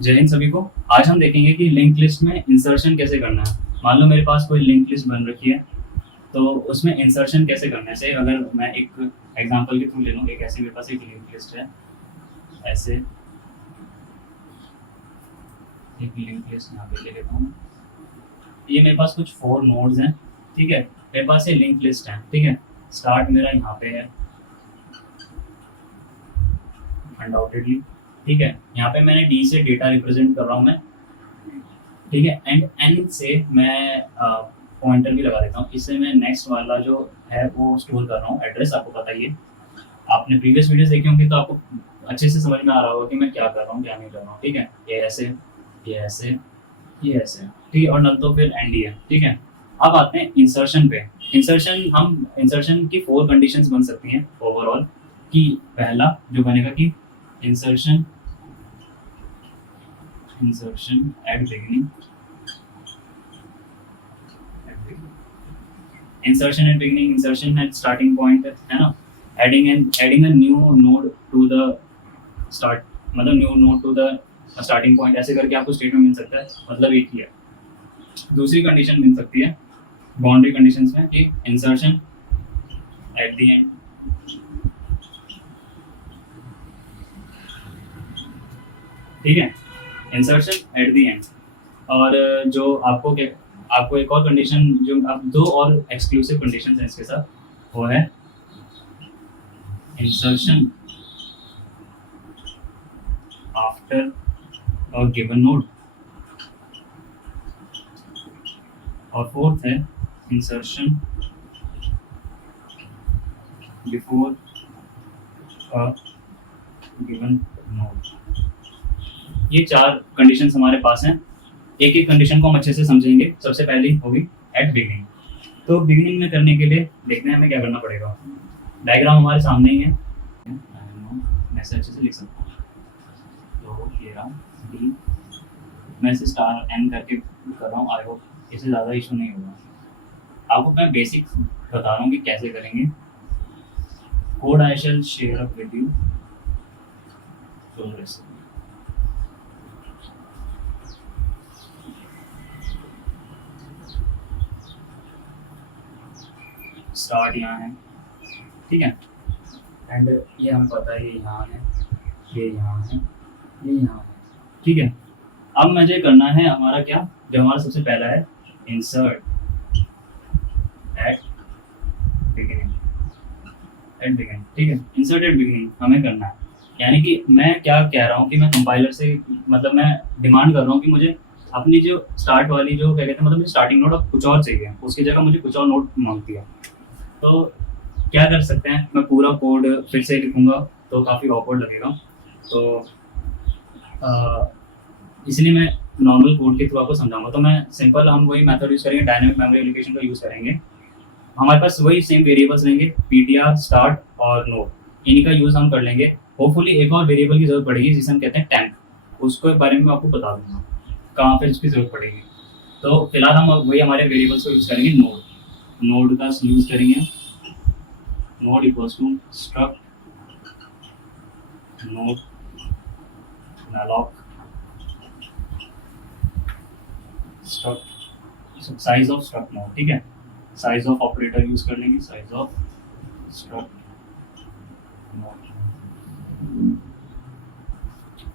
जय हिंद सभी को। आज हम देखेंगे कि लिंक लिस्ट में इंसर्शन कैसे करना है। मान लो मेरे पास कोई लिंक लिस्ट बन रखी है, तो उसमें इंसर्शन कैसे करना है। जैसे अगर मैं एक एग्जांपल के थ्रू ले लूँ, एक ऐसे मेरे पास एक लिंक लिस्ट है, ऐसे एक लिंक लिस्ट यहाँ पे ले लेता हूँ। ये मेरे पास कुछ 4 नोड्स हैं, ठीक है। मेरे पास ये लिंक लिस्ट है, ठीक है। स्टार्ट मेरा यहाँ पे है अनडाउटेडली, ठीक है। यहाँ पे मैंने डी से डेटा रिप्रेजेंट कर रहा हूँ मैं, ठीक है। एंड एन से मैं पॉइंटर भी लगा देता हूँ। इससे मैं नेक्स्ट वाला जो है वो स्टोर कर रहा हूँ एड्रेस। आपको पता ही है, आपने प्रीवियस वीडियोस देखी होंगी तो आपको अच्छे से समझ में आ रहा होगा कि मैं क्या कर रहा हूँ क्या नहीं कर रहा हूँ, ठीक है। ये ऐसे, ये ऐसे, ये ऐसे, ठीक है। और नल तो फिर एंड ही है, ठीक है। अब आते हैं इंसर्शन पे। इंसर्शन की 4 कंडीशंस बन सकती हैं ओवरऑल। कि पहला जो बनेगा कि insertion insertion at beginning, insertion at beginning, insertion at starting point, है ना। Adding a new node to the start, मतलब new node to the starting point, ऐसे करके आपको स्टेटमेंट मिल सकता है। मतलब एक ही है। दूसरी कंडीशन मिल सकती है बाउंड्री कंडीशंस में कि इंसर्शन एट द एंड, ठीक है। Insertion at the end. और जो आपको एक और कंडीशन, जो आप 2 और एक्सक्लूसिव कंडीशन है इसके साथ, वो है insertion after a given node, और फोर्थ है insertion before a given node. ये 4 कंडीशंस हमारे पास हैं। एक एक कंडीशन को हम अच्छे से समझेंगे। सबसे पहली होगी एट बिगिनिंग। तो बिगिनिंग में करने के लिए देखते हैं हमें क्या करना पड़ेगा। डायग्राम हमारे सामने ही है, मैं इसे अच्छे से लिख सकता हूँ। तो ये रहा डी, मैं इसे स्टार एन करके कर रहा हूँ। आई होप इससे ज़्यादा इशू नहीं होगा। आपको मैं बेसिक बता रहा हूँ कि कैसे करेंगे। Code I shall share up with you. Start यहाँ है, ठीक है। एंड ये हमें पता है, ये यहाँ है, ये यहाँ है, ये यहाँ है, ठीक है। अब मुझे करना है हमारा क्या, जो हमारा सबसे पहला है इंसर्ट एट बिगिनिंग, ठीक है। इंसर्ट एट बिगिनिंग हमें करना है। यानी कि मैं क्या कह रहा हूँ कि मैं कंपाइलर से, मतलब मैं डिमांड कर रहा हूँ कि मुझे अपनी जो स्टार्ट वाली जो क्या कहते हैं, मतलब स्टार्टिंग नोड अब कुछ और चाहिए, उसकी जगह मुझे कुछ और नोड मांगती है। तो क्या कर सकते हैं, मैं पूरा कोड फिर से लिखूंगा तो काफ़ी ऑकवर्ड लगेगा। तो इसलिए मैं नॉर्मल कोड के थ्रू आपको समझाऊंगा। तो मैं सिंपल, हम वही मेथड यूज़ करेंगे, डायनेमिक मेमोरी एलोकेशन का यूज़ करेंगे। हमारे पास वही सेम वेरिएबल्स लेंगे, पीटीआर, स्टार्ट और नोड, इन्हीं का यूज़ हम कर लेंगे। होपफुली एक और वेरिएबल की जरूरत पड़ेगी जिसे हम कहते हैं टैंक, उसके बारे में मैं आपको बता दूंगा कहाँ पे उसकी जरूरत पड़ेगी। तो फिलहाल हम वही हमारे वेरिएबल्स को यूज़ करेंगे। नोड का यूज़ करेंगे। Node equals to struct node malloc struct size of struct node, ठीक है। साइज ऑफ ऑपरेटर यूज कर लेंगे, साइज ऑफ स्ट्रक्ट नोड।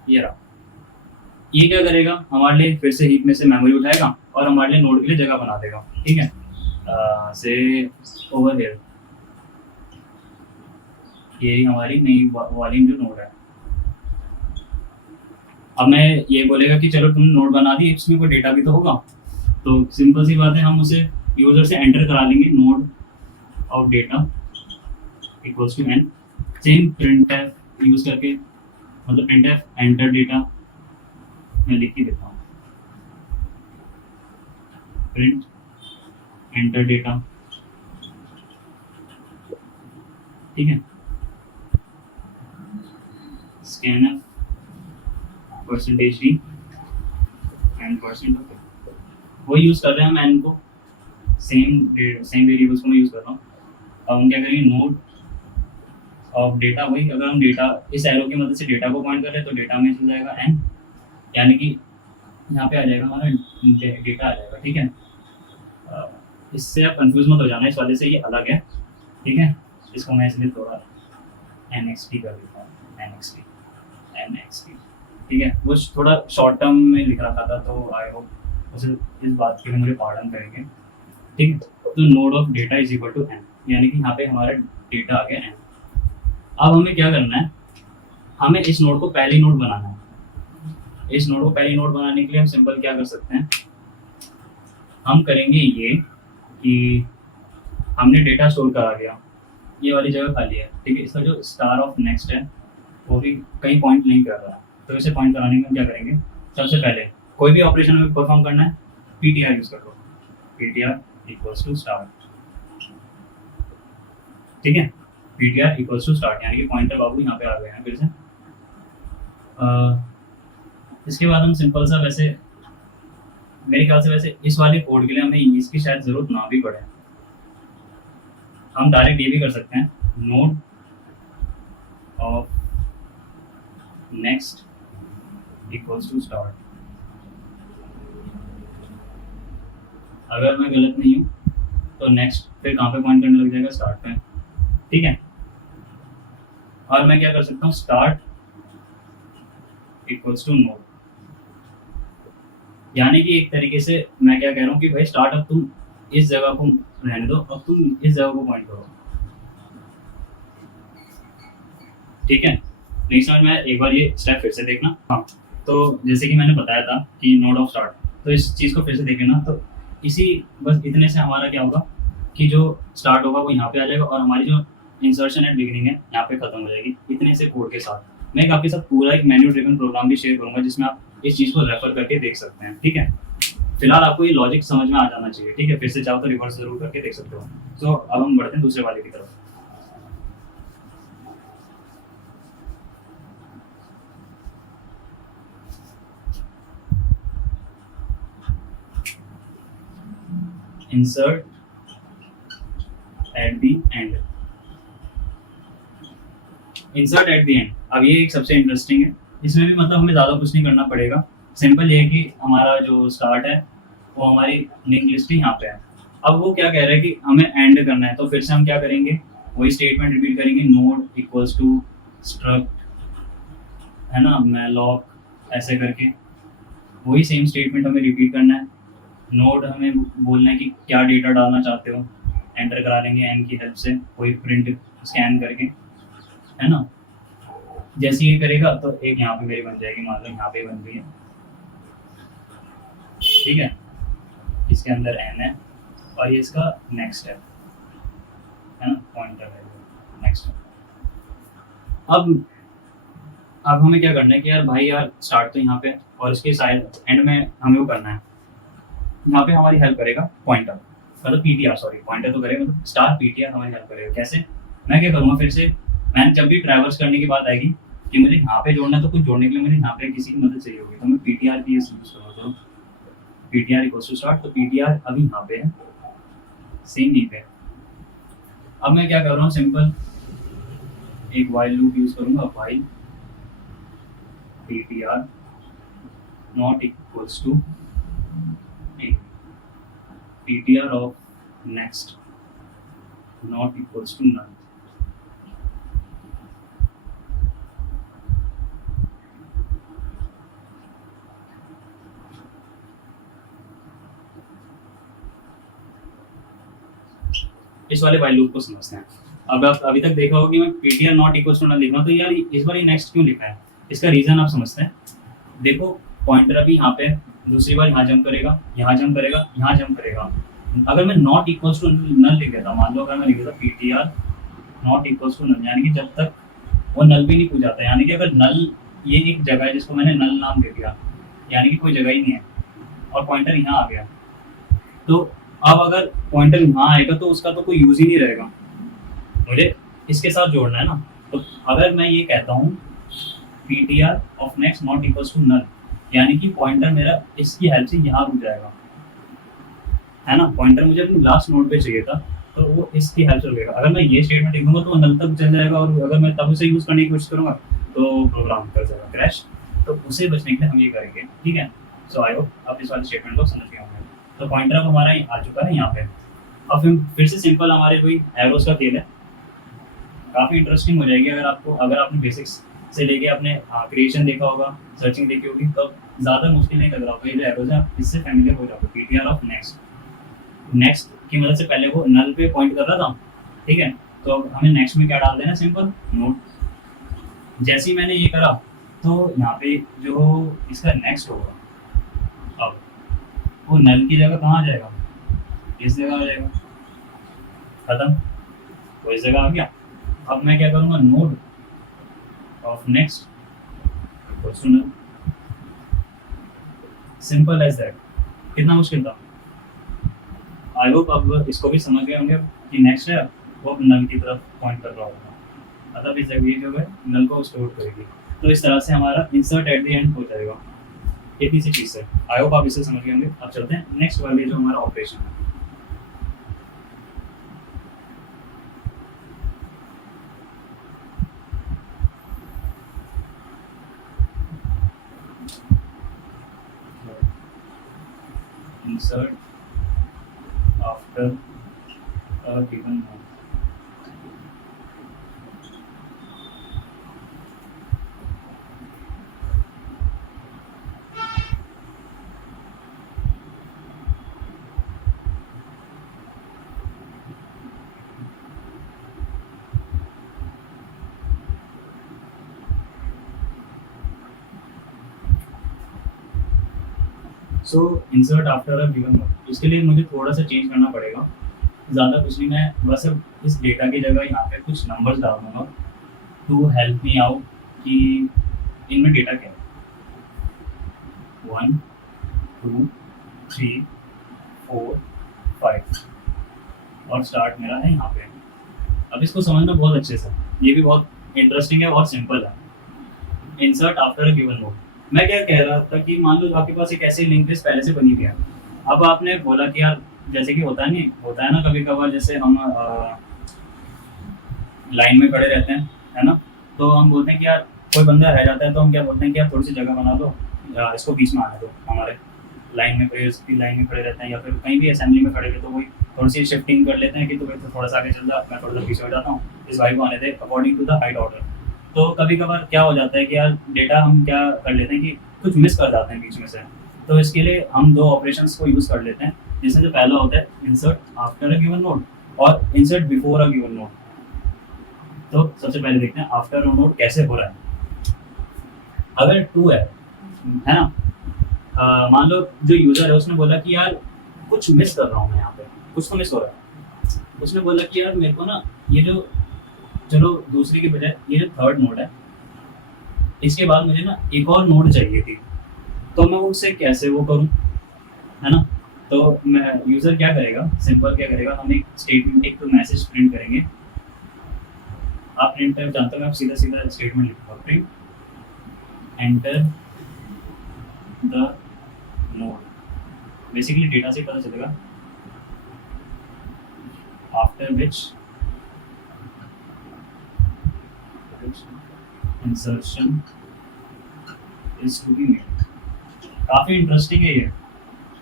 ये रहा। ये क्या करेगा, हमारे लिए फिर से हीप में से मेमोरी उठाएगा और हमारे लिए नोड के लिए जगह बना देगा, ठीक है। से ओवर हियर ये हमारी नई वाली जो नोड है। अब मैं ये बोलेगा कि चलो तुमने नोड बना दी, इसमें कोई डेटा भी तो होगा। तो सिंपल सी बात है, हम उसे यूजर से एंटर करा लेंगे node of data equals to n. Same printf use करके, मतलब प्रिंटफ एंटर डेटा मैं लिख ही देता हूँ, प्रिंट एंटर डेटा, ठीक है। Scanf percentage D and percent वो यूज़ कर रहे हैं हम एन को, सेम वेरिएबल्स को मैं यूज़ कर रहा हूँ। अब हम क्या करेंगे, नोड ऑफ डेटा, वही अगर हम डेटा इस एरो की मदद से डेटा को पॉइंट कर रहे हैं तो डेटा में चल जाएगा एन, यानी कि यहाँ पे आ जाएगा हमारा डेटा आ जाएगा, ठीक है। इससे आप कंफ्यूज मत हो जाना, इस वाले से ये अलग है, ठीक है। इसको मैं इसलिए थोड़ा NXT कर देता हूँ, NXT, ठीक है। वो थोड़ा शॉर्ट टर्म में लिख रखा था, तो आई होप उसे इस बात के लिए मुझे पार्डन करेंगे, ठीक है। तो node of data is equal to n, यानी कि यहाँ पे हमारा डेटा आ गया n। अब हमें क्या करना है, हमें इस नोड को पहली नोड बनाना है। इस नोड को पहली नोड बनाने के लिए हम सिंपल क्या कर सकते हैं, हम करेंगे ये कि हमने डेटा स्टोर करा दिया, ये वाली जगह खाली है, ठीक है। इसका जो स्टार ऑफ नेक्स्ट है वो भी कहीं पॉइंट नहीं कर रहा, तो इसे पॉइंट कराने में हम क्या करेंगे, सबसे पहले कोई भी ऑपरेशन हमें परफॉर्म करना है, PTR यूज कर लो, PTR इक्वल्स टू स्टार्ट, ठीक है। PTR इक्वल्स टू स्टार्ट, यानी कि पॉइंटर बाबू यहाँ पे आ गए हैं फिर से। इसके बाद हम सिंपल सा, वैसे मेरे ख्याल से वैसे इस वाले कोड के लिए हमें इसकी शायद ज़रूरत ना भी पड़े, हम डायरेक्ट ये भी कर सकते हैं, node of next equals to start. अगर मैं गलत नहीं हूँ तो नेक्स्ट फिर कहाँ पे पॉइंट करने लग जाएगा, स्टार्ट पे, ठीक है। और मैं क्या कर सकता हूँ, स्टार्ट इक्वल्स टू नोड, यानी कि एक तरीके से मैं क्या कह रहा हूँ कि भाई स्टार्ट, अब तुम इस जगह को रहने दो, अब तुम इस जगह को पॉइंट करो, ठीक है। नहीं समझ में, एक बार ये स्टेप फिर से देखना। हाँ, तो जैसे कि मैंने बताया था कि नोड ऑफ स्टार्ट, तो इस चीज़ को फिर से देखें ना, तो इसी बस इतने से हमारा क्या होगा कि जो स्टार्ट होगा वो यहाँ पे आ जाएगा, और हमारी जो इंसर्शन एंड बिगिनिंग है यहाँ पे खत्म हो जाएगी, इतने से कोड के साथ। मैं आपके साथ पूरा एक मेन्यू ड्रिवन प्रोग्राम भी शेयर करूँगा, जिसमें आप इस चीज़ को रेफर करके देख सकते हैं, ठीक है। फिलहाल आपको ये लॉजिक समझ में आ जाना चाहिए, ठीक है। फिर से चाहो तो रिवर्स जरूर करके देख सकते हो। तो अब हम बढ़ते हैं दूसरे वाले की तरफ। Insert at the end, insert at the end. अब ये एक सबसे इंटरेस्टिंग है, इसमें भी मतलब हमें ज़्यादा कुछ नहीं करना पड़ेगा, सिंपल ये है कि हमारा जो स्टार्ट है वो हमारी लिंक लिस्ट ही यहाँ पे है। अब वो क्या कह रहा है कि हमें एंड करना है, तो फिर से हम क्या करेंगे, वही स्टेटमेंट रिपीट करेंगे, नोड इक्वल्स टू स्ट्रक्ट, है ना, मैलॉक, ऐसे करके वही सेम स्टेटमेंट हमें रिपीट करना है। नोड हमें बोलना है कि क्या डेटा डालना चाहते हो, एंटर करा लेंगे एन की हेल्प से, वही प्रिंट स्कैन करके, है ना। जैसे ये करेगा तो एक यहाँ पे मेरी बन जाएगी, मान लो यहाँ पे बन गई है, ठीक है। इसके अंदर एन है और ये इसका नेक्स्ट है ना, पॉइंटर है नेक्स्ट। अब हमें क्या करना है कि यार भाई यार स्टार्ट तो यहाँ पे, और इसके साइड एंड में हमें वो करना है, यहाँ पे हमारी हेल्प करेगा पॉइंटर, मतलब PTR, सॉरी पॉइंटर तो करेगा, मतलब स्टार PTR हमारी हेल्प करेगा। कैसे, मैं क्या करूँगा, फिर से मैं जब भी ट्रैवर्स करने की बात आएगी कि मुझे यहाँ पे जोड़ना है, तो कुछ जोड़ने के लिए मुझे यहाँ पे किसी की मदद चाहिए होगी, तो मैं PTR की यूज करूँगा। तो PTR इक्वल्स टू स्टार्ट, तो PTR अभी यहाँ पे है, सेम यहीं पे। अब मैं क्या कर रहा हूँ, सिंपल एक वाइल लूप यूज करूँगा, while PTR not equals to PTR of next not equals to none। इस वाले वाइल लूप को समझते हैं। अब आप अभी तक देखा होगा कि मैं PTR not equals to none लिख रहा हूँ, तो यार इस बार ये नेक्स्ट क्यों लिखा है, इसका रीजन आप समझते हैं। देखो पॉइंटर अभी यहाँ पे, दूसरी बार यहाँ जंप करेगा, यहाँ जंप करेगा, यहाँ जंप करेगा। अगर मैं नॉट इक्वल्स टू नल लिख देता, मान लो अगर मैं लिख देता PTR not equals to null, यानी कि जब तक वो नल भी नहीं पूछ जाता, यानी कि अगर नल ये एक जगह है जिसको मैंने नल नाम दे दिया, यानी कि कोई जगह ही नहीं है, और पॉइंटर यहाँ आ गया, तो अब अगर पॉइंटर यहाँ आएगा तो उसका तो कोई यूज ही नहीं रहेगा, मुझे इसके साथ जोड़ना है ना। तो अगर मैं ये कहता हूँ PTR of next not equals to null, यानी कि पॉइंटर मेरा इसकी हेल्प से यहाँ रुक जाएगा, है ना। पॉइंटर मुझे अपनी लास्ट नोड पे चाहिए था, तो वो इसकी हेल्प से रुकेगा। अगर मैं ये स्टेटमेंट लिखूंगा तो वो नल तक चल जाएगा, और अगर मैं तब उसे यूज करने की कोशिश करूंगा तो प्रोग्राम कर जाएगा क्रैश। तो उसे बचने के लिए हम ये करेंगे, ठीक है। सो आई होप आप इस वाले स्टेटमेंट को समझ गए होंगे। तो पॉइंटर अब हमारा आ चुका है यहाँ पे। अब फिर से सिंपल हमारे कोई एरोस का खेल है, काफ़ी इंटरेस्टिंग हो जाएगी अगर आपने बेसिक्स से लेके आपने क्रिएशन देखा होगा, सर्चिंग देखी होगी, तो ज़्यादा मुश्किल नहीं लग रहा होगा। ये जो एरोज है आप इससे फैमिलियर हो जाओगे। पीटीआर ऑफ नेक्स्ट की मदद से पहले वो नल पे पॉइंट कर रहा था, ठीक है। तो अब हमें नेक्स्ट में क्या डाल देना, सिंपल नोट। जैसे ही मैंने ये करा तो यहाँ पे जो इसका नेक्स्ट होगा, अब वो नल की जगह कहाँ आ जाएगा, इस जगह आ जाएगा, खत्म। तो इस जगह आ गया। अब मैं क्या करूँगा, node of next equals to null. Simple as that. कितना मुश्किल था। आई होप अब इसको भी समझ गए होंगे कि नेक्स्ट है वो नल की तरफ पॉइंट कर रहा होगा, मतलब इस जगह जो है नल को स्टोर करेगी। तो इस तरह से हमारा इंसर्ट एट द एंड हो जाएगा। इतनी सी चीज़ है। आई होप आप इसे समझ गए होंगे। अब चलते हैं नेक्स्ट वाले जो हमारा ऑपरेशन है। insert after a given node. So insert after a given node, इसके लिए मुझे थोड़ा सा चेंज करना पड़ेगा। ज़्यादा कुछ नहीं, मैं बस अब इस डेटा की जगह यहाँ पे कुछ नंबर्स डाल दूँगा टू हेल्प मी आउट कि इनमें डेटा क्या है। 1 2 3 4 5 और स्टार्ट मेरा है यहाँ पे। अब इसको समझना बहुत अच्छे से, ये भी बहुत इंटरेस्टिंग है, बहुत सिंपल है। Insert after a given node, मैं क्या कह रहा था कि मान लो आपके पास एक ऐसी लिंक लिस्ट पहले से बनी हुई है। अब आपने बोला कि यार जैसे कि होता है ना कभी कभार, जैसे हम लाइन में खड़े रहते हैं, है ना, तो हम बोलते हैं कि यार कोई बंदा रह जाता है तो हम क्या बोलते हैं कि यार थोड़ी सी जगह बना दो, इसको बीच में आने दो। हमारे लाइन में प्रेयर्स की लाइन में खड़े रहते हैं या फिर कहीं भी असेंबली में खड़े रहते तो वही थोड़ी सी शिफ्टिंग कर लेते हैं कि तो थोड़ा सा आगे चल जा, मैं थोड़ा सा पीछे हो जाता हूँ, इस भाई को आने दे according to the height order. तो कभी कभार क्या हो जाता है कि यार डेटा हम क्या कर लेते हैं कि कुछ मिस कर जाते हैं बीच में से। तो इसके लिए हम दो ऑपरेशंस को यूज़ कर लेते हैं, जिसमें जो पहला होता है insert after a given node और insert before a given node. तो सबसे पहले देखते हैं आफ्टर अ नोड कैसे हो रहा है। अगर 2 है ना, मान लो जो यूज़र है उसने बोला कि यार कुछ मिस कर रहा हूँ मैं यहाँ पे, कुछ तो मिस हो रहा है। उसने बोला कि यार मेरे को ना ये जो, चलो दूसरे के बजाय ये जो थर्ड नोड है इसके बाद मुझे ना एक और नोड चाहिए थी, तो मैं उससे कैसे वो करूं, है ना। तो मैं यूज़र क्या करेगा, सिंपल क्या करेगा, हम एक स्टेटमेंट, एक तो मैसेज प्रिंट करेंगे। आप प्रिंट टाइप जानते हो, आप सीधा सीधा स्टेटमेंट लिखूंगा, print enter the node. Basically data से पता चलेगा after which insertion is to be made. काफ़ी इंटरेस्टिंग है ये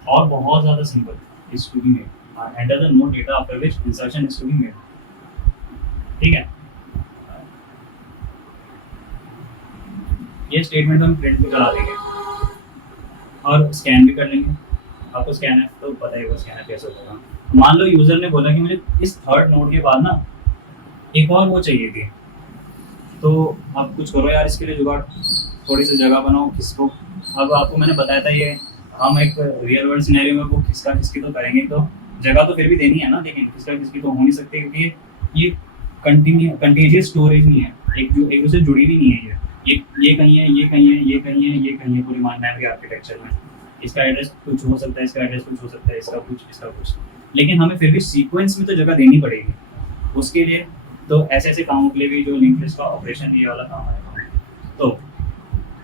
और बहुत ज़्यादा simple. Is to be made, enter the node data after which insertion is to be made, ठीक है। ये स्टेटमेंट हम प्रिंट पे करा देंगे और स्कैन भी कर लेंगे। आपको स्कैन एफ तो पता ही होगा, स्कैन एफ कैसे होगा। मान लो यूज़र ने बोला कि मुझे इस थर्ड नोड के बाद ना एक और वो चाहिए थी, तो आप कुछ करो यार इसके लिए जुगाड़, थोड़ी सी जगह बनाओ किसको। अब आपको मैंने बताया था ये हम एक रियल वर्ल्ड सिनेरियो में वो किसका किसकी तो करेंगे, तो जगह तो फिर भी देनी है ना, लेकिन किसका किसकी तो हो नहीं सकती क्योंकि ये कंटीजियस स्टोरेज नहीं है, एक दूसरे जुड़ी भी नहीं है। ये कहीं है, ये कहीं है, ये कहीं है, ये कहीं है, पूरी मानना के आर्किटेक्चर में इसका एड्रेस कुछ हो सकता है, इसका एड्रेस कुछ हो सकता है, इसका कुछ, लेकिन हमें फिर भी सीक्वेंस में तो जगह देनी पड़ेगी उसके लिए। तो ऐसे ऐसे कामों के लिए भी जो लिंक लिस्ट का ऑपरेशन ये वाला काम आएगा। तो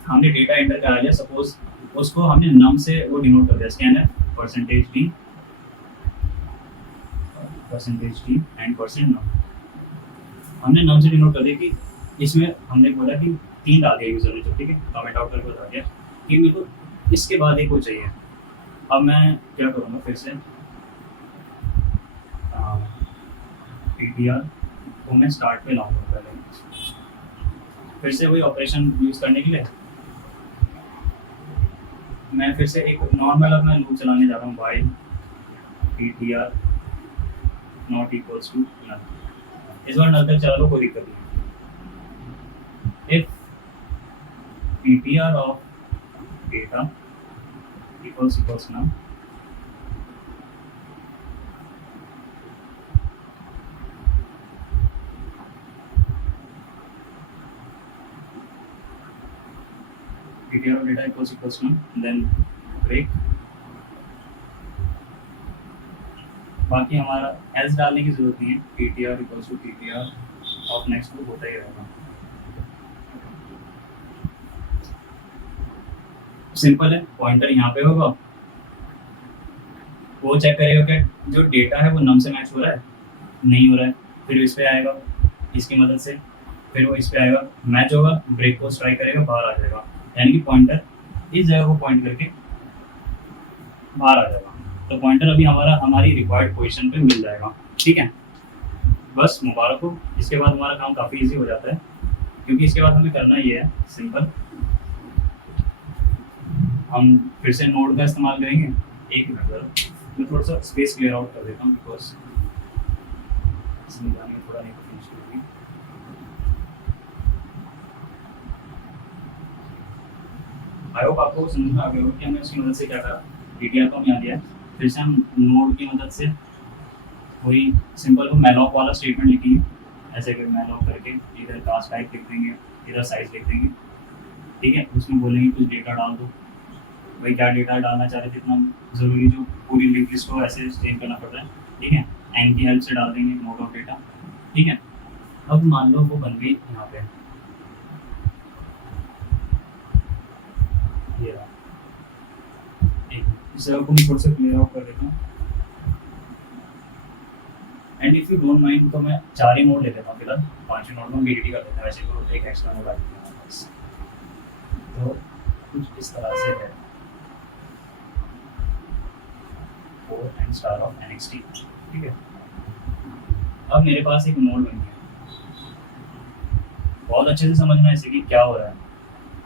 हमने डेटा एंटर करा लिया, सपोज उसको हमने नम से वो डिनोट कर दिया, स्कैनर %d एंड %num। हमने नम से डिनोट कर दिया कि इसमें हमने बोला कि 3 डाल दिया यूज़र ने जो, ठीक है, कमेंट आउट करके बता दिया कि मेरे को इसके बाद एक वो चाहिए। अब मैं क्या करूँगा, फिर से पीटीआर को मैं स्टार्ट पे लाऊंगा पहले, फिर से वही ऑपरेशन यूज़ करने के लिए मैं फिर से एक नॉर्मल अपना लूप चलाने जा रहा हूँ, while PTR not equals to null. इस बार नल तक चला लो, कोई दिक्कत नहीं। If PTR of data equals null, ptr of data equals none, then break। बाकी हमारा एल्स डालने की जरूरत नहीं है, ptr equals to ptr of next को होता ही रहेगा। सिंपल है, पॉइंटर यहाँ पे होगा, वो चेक करेगा कि जो डेटा है वो नम से मैच हो रहा है, नहीं हो रहा है, फिर इस पे आएगा इसकी मदद से, फिर वो इस पे आएगा, मैच होगा, ब्रेक को स्ट्राइक करेगा, बाहर आ जाएगा। यानी कि पॉइंटर इस जगह को पॉइंट करके बाहर आ जाएगा। तो पॉइंटर अभी हमारी रिक्वायर्ड पोजीशन पे मिल जाएगा, ठीक है। बस मुबारक हो, इसके बाद हमारा काम काफ़ी इजी हो जाता है, क्योंकि इसके बाद हमें करना ये है सिंपल, हम फिर से नोड का इस्तेमाल करेंगे। एक मिनट जरा मैं थोड़ा सा स्पेस क्लियर आउट कर देता हूँ, बिकॉज समझाने में थोड़ा नहीं फिनिश करूँगी। आई होप आपको समझ में आ गया होगा कि हमने उसकी मदद से क्या करा, ptr को हम यहाँ दिया, फिर से हम नोड की मदद से वही सिंपल को मैलॉक वाला स्टेटमेंट लिखेंगे, ऐसे कि मैलॉक करके इधर कास्ट टाइप लिख देंगे, इधर साइज लिख देंगे, ठीक है। उसमें बोलेंगे कुछ डेटा डाल दो, भाई क्या डेटा डालना चाह रहे थे, इतना ज़रूरी जो पूरी लिंक लिस्ट को ऐसे चेंज करना पड़ रहा है, ठीक है। एंड की हेल्प से डाल देंगे मोड ऑफ डेटा, ठीक है। अब मान लो वो बन गई यहाँ पे, ये रहा, इस जगह को मैं थोड़ा सा क्लियर आउट कर देता हूँ। And if you don't mind तो मैं 4 ही नोड ले लेता हूँ फिलहाल, 5 नोड में बीडीटी कर देता हूँ, वैसे तो एक एक्स्ट्रा नोड आ जाता है बस। तो कुछ इस तरह से है, एंड स्टार ऑफ एनएक्सटी, ठीक है। अब मेरे पास एक नोड बन गया, बहुत अच्छे से समझना है इसे कि क्या हो रहा है,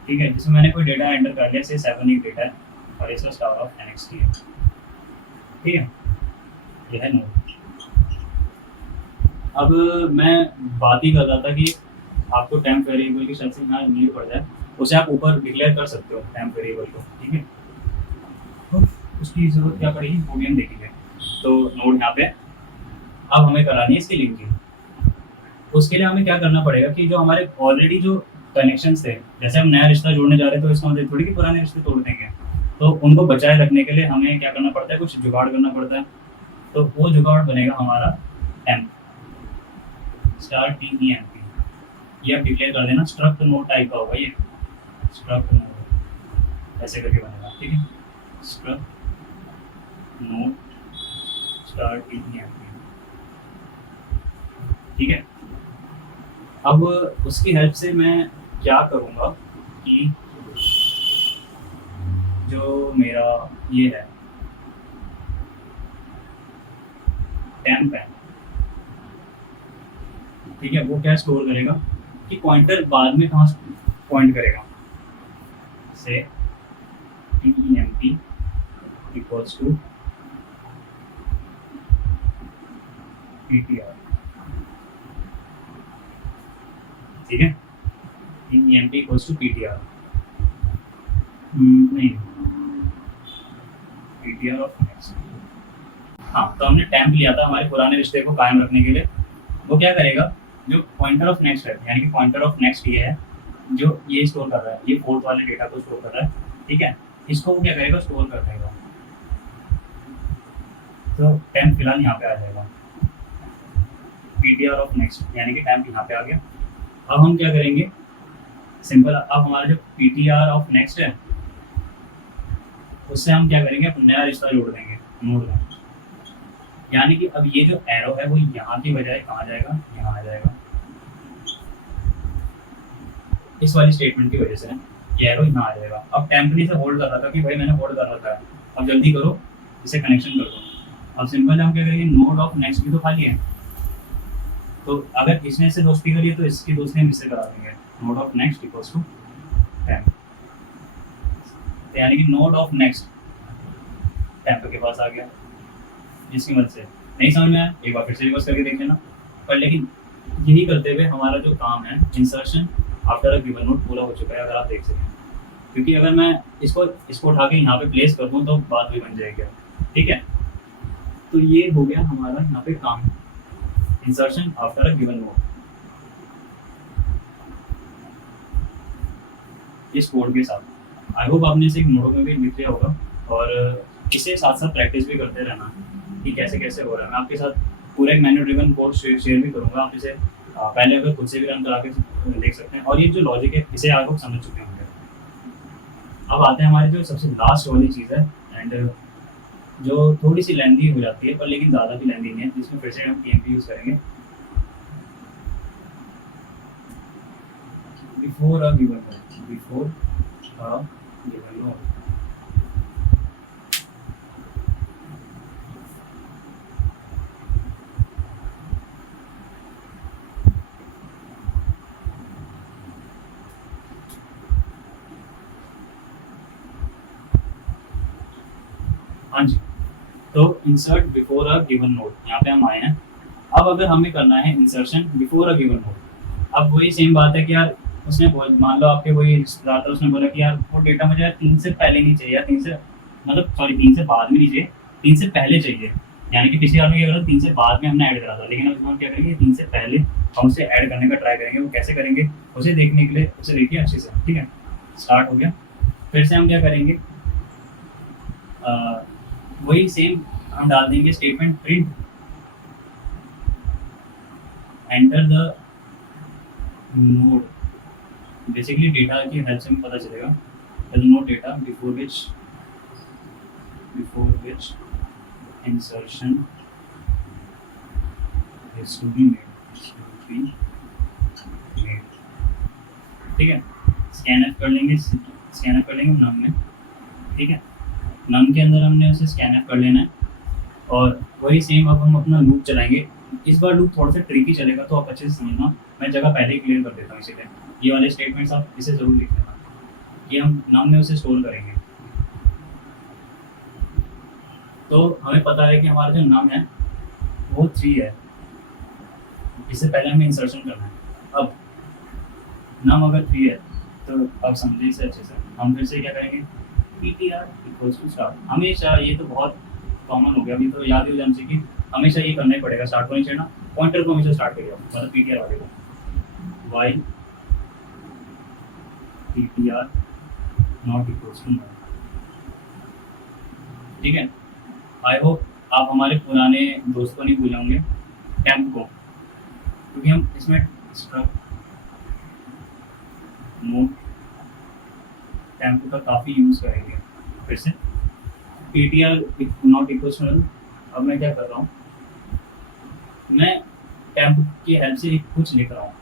ठीक है। जिसमें मैंने कोई डेटा एंटर कर लिया, से 7 एक डेटा है और इसका स्टार ऑफ एनएक्सटी है, ठीक है। यह है नोड। अब मैं बात ही कर रहा था कि आपको टेम्प वेरिएबल की शर्त से यहाँ नीड पड़ जाए, उसे आप ऊपर डिक्लेयर कर सकते हो टेम्प वेरिएबल को, ठीक है। तो उसकी जरूरत क्या पड़ेगी, बूलियन देखेंगे। तो नोड यहाँ पे अब हमें करानी है इसकी लिंकिंग। उसके लिए हमें क्या करना पड़ेगा कि जो हमारे ऑलरेडी जो कनेक्शंस थे, जैसे हम नया रिश्ता जोड़ने जा रहे हैं तो इसका मतलब थोड़ी कि पुराने रिश्ते तोड़ देंगे, तो उनको बचाए रखने के लिए हमें क्या करना पड़ता है, कुछ जुगाड़ करना पड़ता है। तो वो जुगाड़ बनेगा हमारा टेम्प स्टार टीईएमपी, ये आप डिक्लेयर कर देना, स्ट्रक्ट नोड टाइप का होगा ये, स्ट्रक्ट नोड ऐसे करके बनेगा, ठीक है। स्ट्रक्ट नोड स्टार टीईएमपी, ठीक है। अब उसकी हेल्प से मैं क्या करूँगा कि जो मेरा ये है टेम्प है, ठीक है, वो क्या स्टोर करेगा कि पॉइंटर बाद में कहाँ पॉइंट करेगा, से टीईएमपी इक्वल्स टू पीटीआर, ठीक है। टीईएमपी इक्वल्स टू पीटीआर, नहीं पीटीआर ऑफ नेक्स्ट। हाँ, तो हमने टेम्प लिया था हमारे पुराने रिश्ते को कायम रखने के लिए। वो क्या करेगा, जो पॉइंटर ऑफ नेक्स्ट है, यानी कि पॉइंटर ऑफ नेक्स्ट ये है जो ये स्टोर कर रहा है, ये फोर्थ वाले डेटा को स्टोर कर रहा है, ठीक है। इसको वो क्या करेगा, स्टोर कर देगा। तो टेम्प फिलहाल यहाँ पे आ जाएगा, पीटीआर ऑफ नेक्स्ट, यानी कि टेम्प यहाँ पे आ गया। अब हम क्या करेंगे, सिंपल, अब हमारा जो पीटीआर ऑफ नेक्स्ट है उससे हम क्या करेंगे, अब नया रिश्ता जोड़ देंगे नोड में। यानी कि अब ये जो एरो है वो यहाँ की बजाय कहाँ जाएगा, यहाँ आ जाएगा, इस वाली स्टेटमेंट की वजह से ये एरो यहाँ आ जाएगा। अब टेम्पली से होल्ड कर रहा था कि भाई मैंने होल्ड कर रखा है, अब जल्दी करो इसे कनेक्शन कर दो। अब सिंपल हम क्या करेंगे, नोड ऑफ नेक्स्ट भी तो खाली है, तो अगर इसने इससे दोस्ती करी है तो इसकी दोस्ती हम इससे करा देंगे। Node of next equals to temp, यानी कि नोड ऑफ नेक्स्ट टेम्प के पास आ गया। जिसकी मदद से नहीं समझ में आया एक बार फिर से रिवर्स करके देख लेना। पर लेकिन यही करते हुए हमारा जो काम है insertion after a given node पूरा हो चुका है, अगर आप देख सकें। क्योंकि अगर मैं इसको उठा के यहाँ पे प्लेस कर दूँ तो बात भी बन जाएगी। ठीक है, तो ये हो गया हमारा यहाँ पे काम, insertion after a given node इस कोड के साथ। आई होप आपने इसे एक नोटों में भी लिख लिया होगा, और इसे साथ साथ प्रैक्टिस भी करते रहना कि कैसे कैसे हो रहा है। मैं आपके साथ पूरा एक मैन्यू ड्रिवन कोड शेयर भी करूँगा, आप इसे पहले अगर खुद से भी रन करा के देख सकते हैं। और ये जो लॉजिक है इसे आप लोग समझ चुके होंगे। अब आते हैं हमारे जो सबसे लास्ट वाली चीज़ है, एंड जो थोड़ी सी लेंदी हो जाती है पर लेकिन ज़्यादा भी लेंदी नहीं है, जिसमें फिर से हम टीएमपी यूज़ करेंगे। Before a given node, before a given node. हाँ जी, तो insert before a given node, यहाँ पे हम आए हैं। अब अगर हमें करना है insertion before a given node, अब वही सेम बात है कि यार उसने मान लो आपके वही रिश्तेदार था, उसने बोला कि यार वो डेटा मुझे यार 3 से पहले नहीं चाहिए, या 3 से मतलब सॉरी 3 से बाद में नहीं चाहिए, 3 से पहले चाहिए। यानी कि पिछले बार में क्या करा, 3 से बाद में हमने ऐड करा था, लेकिन अब हम क्या करेंगे 3 से पहले हम उसे ऐड करने का ट्राई करेंगे। वो कैसे करेंगे उसे देखने के लिए उसे देखिए अच्छे से। ठीक है, स्टार्ट हो गया। फिर से हम क्या करेंगे, वही सेम हम डाल देंगे statement print enter the node. Basically data की हेल्प से हमें पता चलेगा node data before which insertion is to be made। ठीक है, स्कैन कर लेंगे नम में। ठीक है, नम के अंदर हमने उसे स्कैन कर लेना है, और वही सेम अब हम अपना लूप चलाएंगे। इस बार लूप थोड़ा सा ट्रिकी चलेगा, तो आप अच्छे से समझना। मैं जगह पहले ही क्लियर कर देता हूँ, इसीलिए ये वाले स्टेटमेंट्स आप इसे ज़रूर लिख लेना कि हम नम में उसे स्टोर करेंगे। तो हमें पता है कि हमारा जो नम है वो 3 है, इससे पहले हमें इंसर्शन करना है। अब नम अगर 3 है तो अब समझिए इसे अच्छे से। हम फिर से क्या करेंगे, ptr इक्वल्स टू स्टार्ट। हमेशा ये तो बहुत कॉमन हो गया, अभी तो याद ही हो जाना चाहिए कि हमेशा ये करना ही पड़ेगा, स्टार्ट को नहीं छेड़ना, पॉइंटर को हमेशा स्टार्ट करिए, मतलब ptr वाले को while ptr not equals to null. ठीक है, आई होप आप हमारे पुराने दोस्त को नहीं भूले होंगे, टेम्प को, क्योंकि हम इसमें स्ट्रक्ट नोड टेम्प का काफ़ी यूज़ करेंगे। फिर से ptr not equals to null. अब मैं क्या कर रहा हूँ, मैं टेम्प की हेल्प से कुछ लिख रहा हूँ।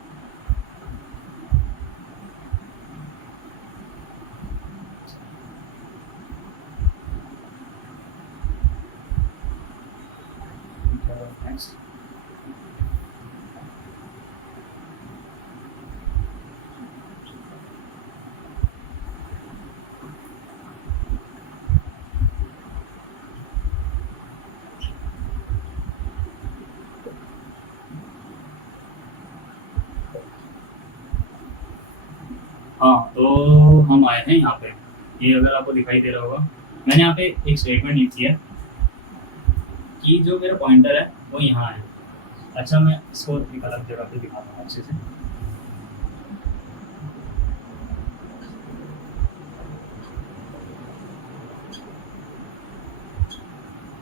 नेक्स्ट हाँ, तो हम आए हैं यहाँ पे, ये अगर आपको दिखाई दे रहा होगा, मैंने यहाँ पे एक स्टेटमेंट लिख दिया कि जो मेरा पॉइंटर है वो यहाँ है। अच्छा, मैं इसको एक अलग जगह पे दिखाता हूँ अच्छे से।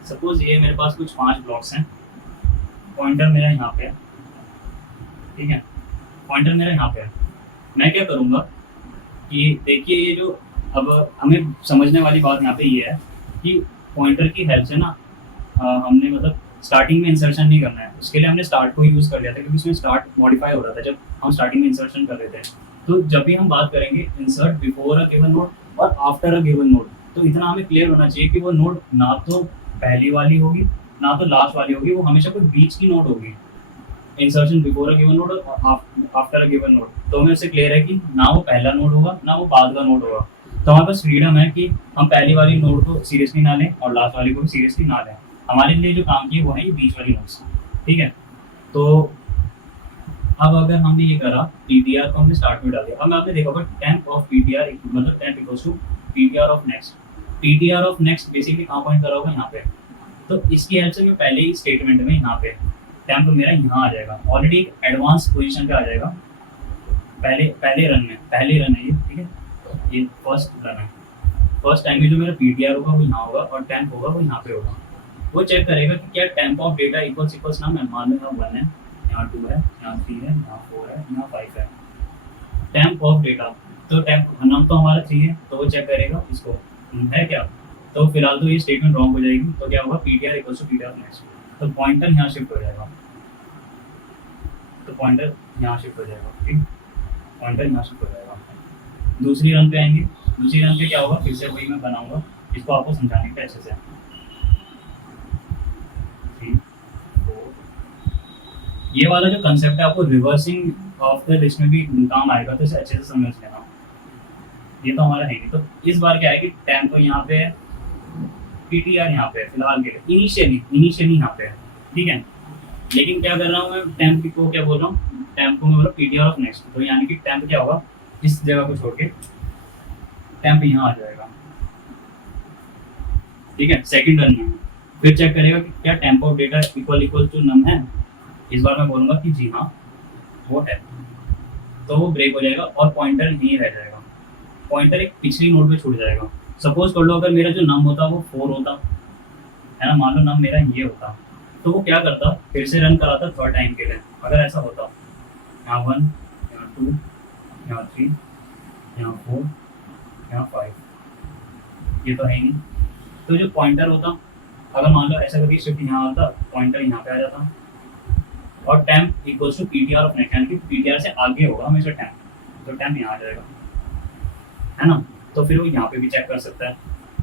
सपोज ये मेरे पास कुछ 5 ब्लॉक्स हैं, पॉइंटर मेरा यहाँ पे है। ठीक है, पॉइंटर मेरा यहाँ पे है। मैं क्या करूँगा कि देखिए ये जो, अब हमें समझने वाली बात यहाँ पे ये है कि पॉइंटर की हेल्प से ना हमने मतलब स्टार्टिंग में इंसर्शन नहीं करना है, उसके लिए हमने स्टार्ट को यूज़ कर लिया था, क्योंकि उसमें स्टार्ट मॉडिफाई हो रहा था जब हम स्टार्टिंग में इंसर्शन कर रहे थे। तो जब भी हम बात करेंगे insert before a given node और आफ्टर अ गिवन नोड, तो इतना हमें क्लियर होना चाहिए कि वो नोड ना तो पहली वाली होगी ना तो लास्ट वाली होगी, वो हमेशा कोई बीच की नोड होगी। Insertion before a given node और आफ्टर अ गिवन नोड, तो हमें उससे क्लियर है कि ना वो पहला नोड होगा ना वो बाद का नोड होगा। तो हमारे पास फ्रीडम है कि हम पहली वाली नोड को सीरियसली ना लें और लास्ट वाली को भी सीरियसली ना लें। हमारे लिए जो काम किए वो है ये बीच वाली नोड्स, ठीक है। तो अब अगर हमने ये करा पीटीआर को हमने स्टार्ट में डाल दिया, अब आपने देखा होगा टेम्प ऑफ पीटीआर मतलब temp equals to PTR of next. PTR of next basically कहाँ पॉइंट करा होगा, यहाँ पे। तो इसकी हेल्प से मैं पहले ही स्टेटमेंट में यहाँ पे टेम्प मेरा यहाँ आ जाएगा, ऑलरेडी एक एडवांस पोजीशन पे आ जाएगा। पहले रन में, पहले रन है ये, ठीक है। ये फर्स्ट रन है, फर्स्ट टाइम में जो मेरा पीटीआर होगा वो यहाँ होगा और टेम्प होगा वो यहाँ पे होगा। वो चेक करेगा कि क्या टेम्प ऑफ डेटा इक्वल्स ना, मैं मान लो यहाँ 1 है, यहाँ 2 है, यहाँ 3 है, यहाँ 4 है, यहाँ 5 है। टेम्प ऑफ डेटा, तो टेम्प नाम तो हमारा 3 है, तो वो चेक करेगा इसको है क्या। तो फिलहाल तो ये स्टेटमेंट रॉन्ग हो जाएगी, तो क्या होगा PTR equals to PTR next. तो पॉइंटर यहाँ शिफ्ट हो जाएगा, तो पॉइंटर यहाँ शिफ्ट हो जाएगा, ठीक, पॉइंटर यहाँ शिफ्ट हो जाएगा। दूसरी रन पे आएंगे, दूसरी रन पे क्या होगा, फिर से वही मैं बनाऊंगा, इसको आपको समझाने के अच्छे से। 3 4, ये वाला जो कंसेप्ट है आपको रिवर्सिंग ऑफ द लिस्ट में भी काम आएगा, तो इसे अच्छे से समझ लेना। ये तो हमारा है नहीं, तो इस बार क्या है कि टेम्प तो यहाँ पे है, पीटीआर यहाँ पे है फिलहाल के लिए, इनिशियली यहाँ पे है, ठीक है। लेकिन क्या कर रहा हूँ मैं, टेम्प को क्या बोल रहा हूँ, टेम्प को मैं बोल रहा हूँ पीटीआर ऑफ नेक्स्ट। तो यानी कि टेम्प क्या होगा, इस जगह को छोड़ के टेम्प यहाँ आ जाएगा, ठीक है, सेकंड रन में। फिर चेक करेगा कि क्या temp of data equal to num है। इस बार मैं बोलूँगा कि जी हाँ वो है, तो वो ब्रेक हो जाएगा और पॉइंटर यहीं रह जाएगा, पॉइंटर एक पिछली नोड पे छूट जाएगा। सपोज कर लो अगर मेरा जो नम होता वो 4 होता है ना, मान लो नम मेरा ये होता, तो वो क्या करता, फिर से रन कराता थर्ड टाइम के लिए। अगर ऐसा होता, यहाँ 1, यहाँ 2, यहाँ 3, यहाँ 4, यहाँ 5, ये तो है ही नहीं। तो जो पॉइंटर होता, अगर मान लो ऐसा कभी शिफ्ट यहाँ आता, पॉइंटर यहाँ पे आ जाता और temp equals to PTR of next, यानी कि पीटीआर से आगे होगा हमेशा टेम्प, तो टेम्प यहाँ आ जाएगा, है ना। तो फिर वो यहाँ पे भी चेक कर सकता है।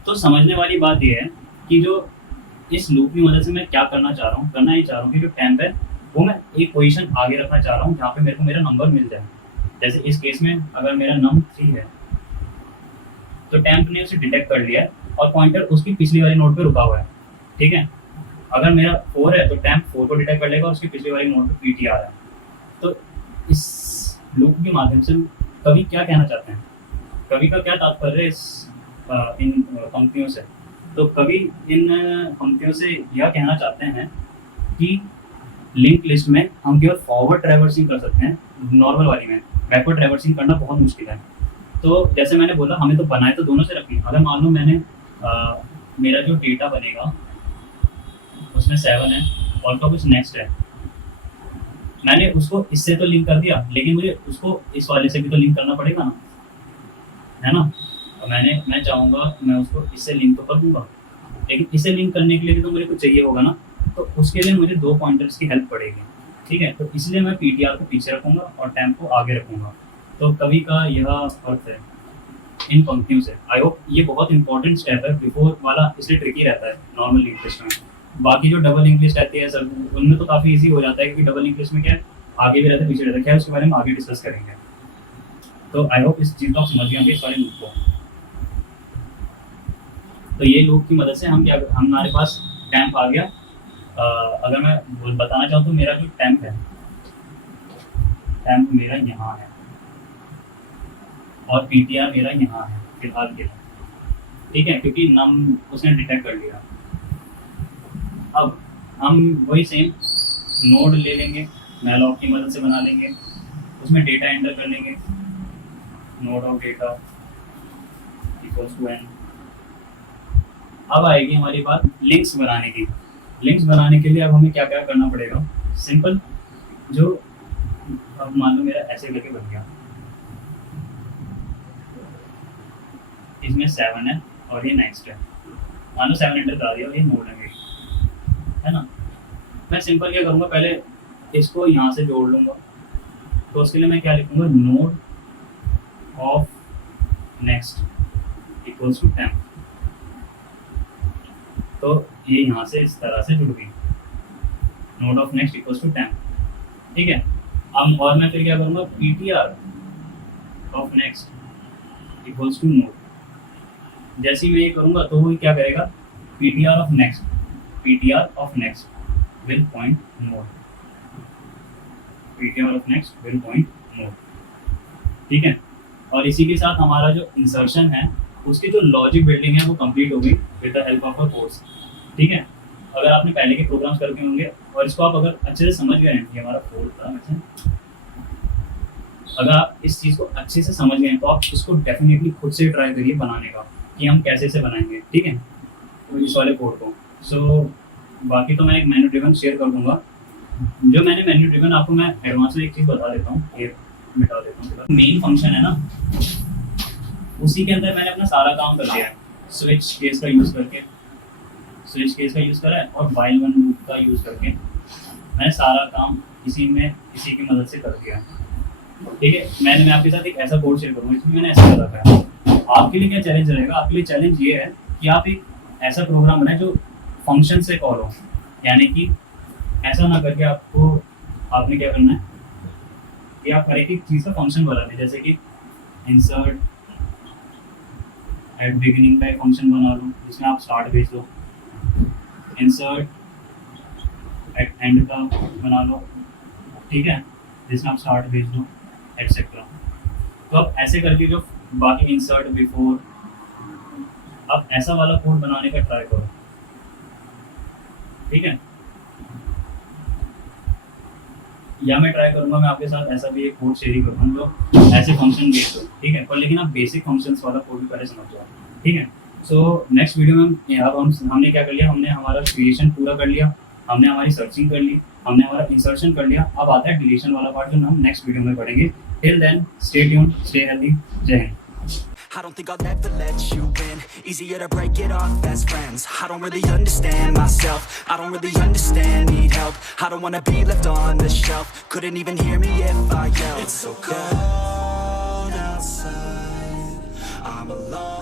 तो समझने वाली बात ये है कि जो इस लूप की मदद से मैं क्या करना चाह रहा हूँ, करना ये चाह रहा हूँ कि जो टेम्प है वो मैं एक पोजीशन आगे रखना चाह रहा हूँ जहाँ पे मेरे को मेरा नंबर मिल जाए। जैसे इस केस में अगर मेरा नम 3 है, तो टेम्प ने उसे डिटेक्ट कर लिया है और पॉइंटर उसकी पिछली वाली नोड पे रुका हुआ है, ठीक है। अगर मेरा 4 है तो टेम्प 4 को डिटेक्ट कर लेगा और उसकी पिछली वाली नोड पे पीटीआर है। तो इस लूप के माध्यम से कवि क्या कहना चाहते हैं, कवि का क्या तात्पर्य है इन पंक्तियों से। तो कवि इन पंक्तियों से यह कहना चाहते हैं कि लिंक लिस्ट में हम केवल फॉरवर्ड ट्रैवर्सिंग कर सकते हैं, नॉर्मल वाली में बैकवर्ड ट्रैवर्सिंग करना बहुत मुश्किल है। तो जैसे मैंने बोला हमें तो बनाए तो दोनों से रखी, अगर मान लो मैंने मेरा जो डेटा बनेगा उसमें 7 है और का कुछ नेक्स्ट है, मैंने उसको इससे तो लिंक कर दिया, लेकिन मुझे उसको इस वाले से भी तो लिंक करना पड़ेगा ना, है ना। तो मैं चाहूँगा मैं उसको इससे लिंक तो कर दूंगा, लेकिन इसे लिंक करने के लिए भी तो मुझे कुछ चाहिए होगा ना, तो उसके लिए मुझे 2 पॉइंटर्स की हेल्प पड़ेगी, ठीक है। तो इसलिए मैं पीटीआर को पीछे रखूँगा और टेम्प को आगे रखूँगा। तो कवि का यह अर्थ है इन पंक्तियों से। आई होप ये बहुत इंपॉर्टेंट स्टेप है, बिफोर वाला इसलिए ट्रिकी रहता है नॉर्मल लिंक लिस्ट में। बाकी जो डबल लिंक लिस्ट रहती है सर उनमें तो काफ़ी ईजी हो जाता है, क्योंकि डबल लिंक लिस्ट में क्या है आगे भी रहता है पीछे रहता है, क्या उसके बारे में आगे डिस्कस करेंगे। तो आई होप इस चीज़ को आप समझ गए इस वाले लूप को। तो ये लूप की मदद से हम क्या, हमारे पास टेम्प आ गया। अगर मैं बताना चाहूँ तो मेरा जो टेम्प है, टेम्प मेरा यहाँ है और पीटीआर मेरा यहाँ है फिलहाल के लिए, ठीक है, क्योंकि नम उसने डिटेक्ट कर लिया। अब हम वही सेम नोड ले लेंगे, मैलॉक की मदद से बना लेंगे, उसमें डेटा एंटर कर लेंगे, node of data equals to n। अब आएगी हमारी बात लिंक्स बनाने की। लिंक्स बनाने के लिए अब हमें क्या क्या करना पड़ेगा, सिंपल, जो अब मान लो मेरा ऐसे करके बन गया, इसमें 7 है और ये नेक्स्ट है, मान लो 7 एंटर करा दिया और ये नोड है ना। मैं सिंपल क्या करूँगा, पहले इसको यहाँ से जोड़ लूँगा, तो उसके लिए मैं क्या लिखूँगा, node of next equals to temp. तो ये यहाँ से इस तरह से जुड़ गई, node of next equals to temp, ठीक है। अब और मैं फिर क्या करूँगा, PTR of next equals to node. जैसे ही मैं ये करूँगा तो वो क्या करेगा, PTR of next will point node, PTR of next will point node, ठीक है। और इसी के साथ हमारा जो इंसर्शन है उसकी जो लॉजिक बिल्डिंग है वो कंप्लीट हो गई with the help of a course, ठीक है। अगर आपने पहले के प्रोग्राम्स करके होंगे और इसको आप अगर अच्छे से समझ गए हैं, ये हमारा कोड था वैसे, अगर आप इस चीज़ को अच्छे से समझ गए हैं तो आप इसको डेफिनेटली खुद से ट्राई करिए बनाने का कि हम कैसे से बनाएंगे, ठीक है, तो इस वाले कोड को। सो बाकी तो मैं एक मेन्यू ड्रिवन शेयर कर दूंगा। जो मैंने मेन्यू ड्रिवन आपको मैं एडवांस में एक चीज़ बता देता हूँ, ये मिटा देता हूँ। मेन फंक्शन है ना, उसी के अंदर मैंने अपना सारा काम कर लिया है। स्विच केस का यूज़ करा है और वाइल वन लूप का यूज़ करके मैंने सारा काम इसी की मदद से कर दिया, ठीक है। मैं आपके साथ एक ऐसा कोड शेयर करूँगा, इसमें मैंने ऐसा कर रखा है। आपके लिए क्या चैलेंज रहेगा, आपके लिए चैलेंज ये है कि आप एक ऐसा प्रोग्राम बनाए जो फंक्शन से कॉल हो, यानी कि ऐसा ना करके आपने क्या करना है कि आप हर एक चीज़ का फंक्शन बना दें। जैसे कि इंसर्ट एट बिगिनिंग का एक फंक्शन बना लो जिसमें आप स्टार्ट भेज दो, इंसर्ट एट एंड का बना लो, ठीक है, जिसमें आप स्टार्ट भेज दो एटसेट्रा। तो आप ऐसे करके जो बाकी इंसर्ट बिफोर, आप ऐसा वाला कोड बनाने का ट्राई करो, ठीक है। या मैं ट्राई करूंगा, मैं आपके साथ ऐसा भी एक कोड शेयर करूँगा जो ऐसे फंक्शन बेस्ड हो, ठीक है, पर लेकिन आप बेसिक फंक्शंस वाला कोड भी पहले समझ जाओ, ठीक है। सो नेक्स्ट वीडियो में अब हमने क्या कर लिया, हमने हमारा क्रिएशन पूरा कर लिया, हमने हमारी सर्चिंग कर ली, हमने हमारा इंसर्शन कर लिया। अब आता है डिलीशन वाला पार्ट जो हम नेक्स्ट वीडियो में पढ़ेंगे। Till then stay tuned, stay healthy, जय हिंद। I don't think I'll ever let you in. Easier to break it off best friends. I don't really understand myself. I don't really understand, need help. I don't wanna be left on the shelf. Couldn't even hear me if I yelled. It's so cold outside, I'm alone.